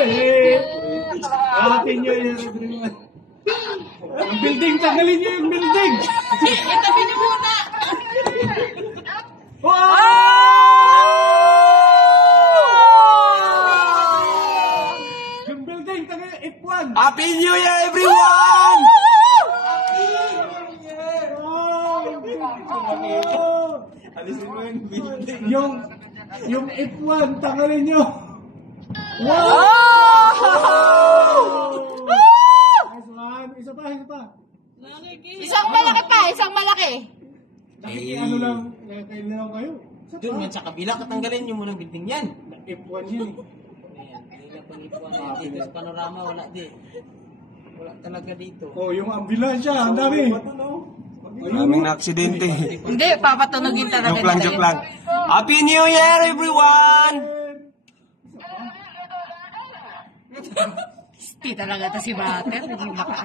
Happy New Year, everyone. Ang building, tanggalin niyo yung building. Itabi niyo muna. Yung building, tanggalin. F1. Happy New Year, everyone! Alisin mo yung building. Yung F1, tanggalin niyo. Wow! Nice one. Isa pa. Isang malaki pa, isang malaki. Ano lang, kailangan kayo. Doon yan sa kabila, katanggalin nyo muna ng building yan. F1 yan. Dito sa panorama, wala di. Wala talaga dito. Oh, yung ambulansya, ang dami. Maraming na-aksidente. Hindi, papatunogin talaga. Joke lang. Happy New Year, everyone! Hindi talaga ito si Bater. Hindi maka...